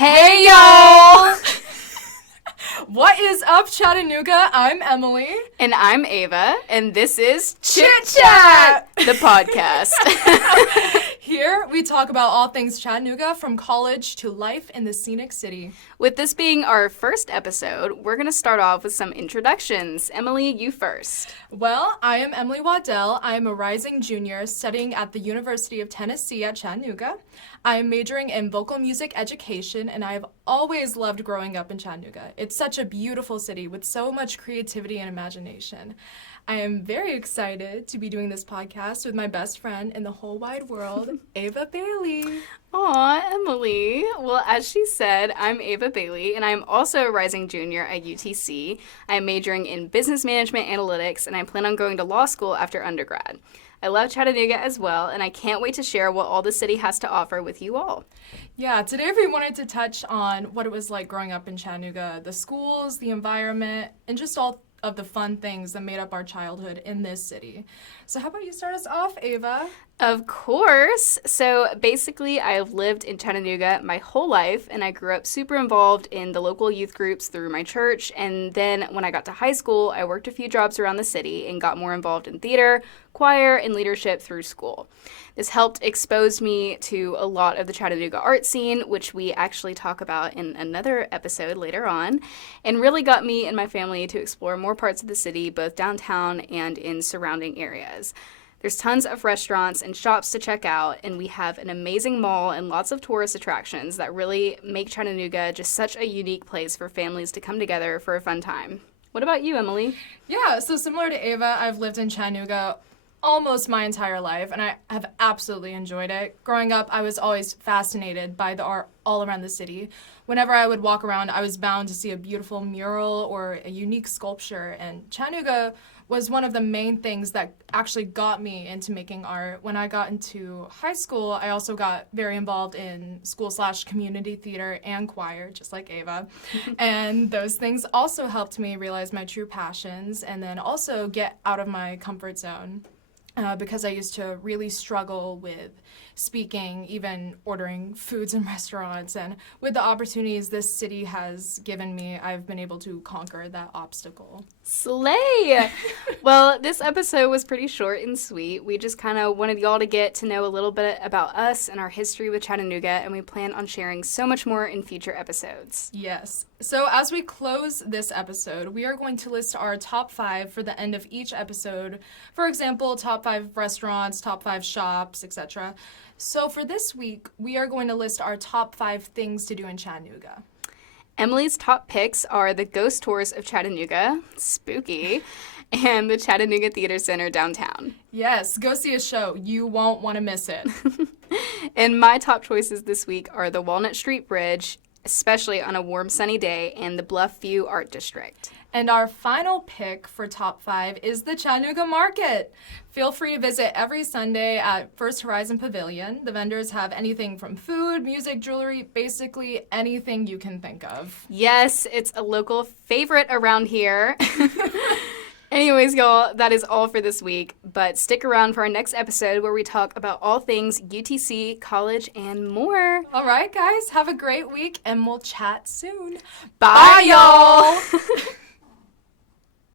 Hey, y'all! What is up, Chattanooga? I'm Emily. And I'm Ava, and this is Chitt Chatt, the podcast. Here, we talk about all things Chattanooga, from college to life in the scenic city. With this being our first episode, we're going to start off with some introductions. Emily, you first. Well, I am Emily Waddell. I am a rising junior studying at the University of Tennessee at Chattanooga. I am majoring in vocal music education, and I have always loved growing up in Chattanooga. It's such a beautiful city with so much creativity and imagination. I am very excited to be doing this podcast with my best friend in the whole wide world, Ava Bailey. Aw, Emily. Well, as she said, I'm Ava Bailey, and I'm also a rising junior at UTC. I'm majoring in business management analytics, and I plan on going to law school after undergrad. I love Chattanooga as well, and I can't wait to share what all the city has to offer with you all. Yeah, today we wanted to touch on what it was like growing up in Chattanooga, the schools, the environment, and just all of the fun things that made up our childhood in this city. So how about you start us off, Ava? Of course. So basically, I have lived in Chattanooga my whole life, and I grew up super involved in the local youth groups through my church. And then when I got to high school, I worked a few jobs around the city and got more involved in theater, choir, and leadership through school. This helped expose me to a lot of the Chattanooga art scene, which we actually talk about in another episode later on, and really got me and my family to explore more parts of the city, both downtown and in surrounding areas. There's tons of restaurants and shops to check out, and we have an amazing mall and lots of tourist attractions that really make Chattanooga just such a unique place for families to come together for a fun time. What about you, Emily? Yeah, so similar to Ava, I've lived in Chattanooga almost my entire life, and I have absolutely enjoyed it. Growing up, I was always fascinated by the art all around the city. Whenever I would walk around, I was bound to see a beautiful mural or a unique sculpture, and Chattanooga was one of the main things that actually got me into making art. When I got into high school, I also got very involved in school/community theater and choir, just like Ava. And those things also helped me realize my true passions and then also get out of my comfort zone. Because I used to really struggle with speaking, even ordering foods in restaurants. And with the opportunities this city has given me, I've been able to conquer that obstacle. Slay! Well, this episode was pretty short and sweet. We just kind of wanted y'all to get to know a little bit about us and our history with Chattanooga, and we plan on sharing so much more in future episodes. Yes. So as we close this episode, we are going to list our top 5 for the end of each episode. For example, top 5 restaurants, top 5 shops, etc. So for this week, we are going to list our top 5 things to do in Chattanooga. Emily's top picks are the Ghost Tours of Chattanooga, spooky, and the Chattanooga Theater Center downtown. Yes, go see a show. You won't want to miss it. And my top choices this week are the Walnut Street Bridge, especially on a warm, sunny day, and the Bluff View Art District. And our final pick for top 5 is the Chattanooga Market. Feel free to visit every Sunday at First Horizon Pavilion. The vendors have anything from food, music, jewelry, basically anything you can think of. Yes, it's a local favorite around here. Anyways, y'all, that is all for this week, but stick around for our next episode where we talk about all things UTC, college, and more. All right, guys, have a great week, and we'll chat soon. Bye y'all!